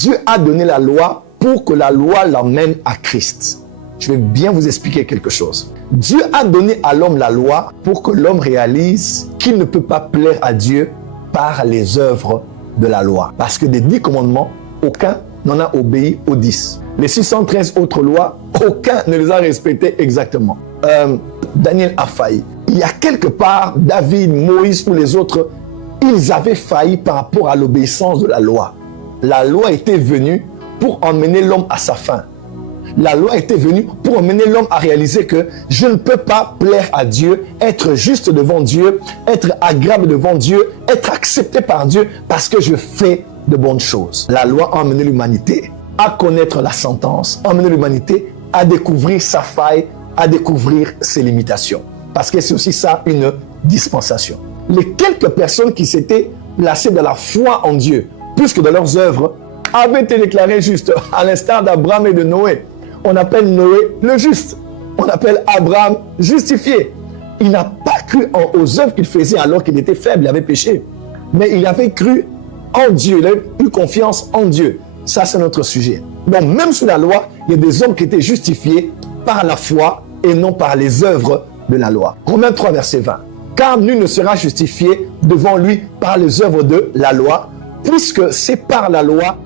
Dieu a donné la loi pour que la loi l'emmène à Christ. Je vais bien vous expliquer quelque chose. Dieu a donné à l'homme la loi pour que l'homme réalise qu'il ne peut pas plaire à Dieu par les œuvres de la loi. Parce que des 10 commandements, aucun n'en a obéi aux 10. Les 613 autres lois, aucun ne les a respectées exactement. Daniel a failli. Il y a quelque part, David, Moïse ou les autres, ils avaient failli par rapport à l'obéissance de la loi. La loi était venue pour emmener l'homme à sa fin. La loi était venue pour emmener l'homme à réaliser que je ne peux pas plaire à Dieu, être juste devant Dieu, être agréable devant Dieu, être accepté par Dieu parce que je fais de bonnes choses. La loi a emmené l'humanité à connaître la sentence, a emmené l'humanité à découvrir sa faille, à découvrir ses limitations. Parce que c'est aussi ça une dispensation. Les quelques personnes qui s'étaient placées dans la foi en Dieu, plus que dans leurs œuvres, avaient été déclarées justes, à l'instar d'Abraham et de Noé. On appelle Noé le juste. On appelle Abraham justifié. Il n'a pas cru aux œuvres qu'il faisait alors qu'il était faible, il avait péché. Mais il avait cru en Dieu, il a eu confiance en Dieu. Ça, c'est notre sujet. Donc, même sous la loi, il y a des hommes qui étaient justifiés par la foi et non par les œuvres de la loi. Romains 3, verset 20. Car nul ne sera justifié devant lui par les œuvres de la loi, puisque c'est par la loi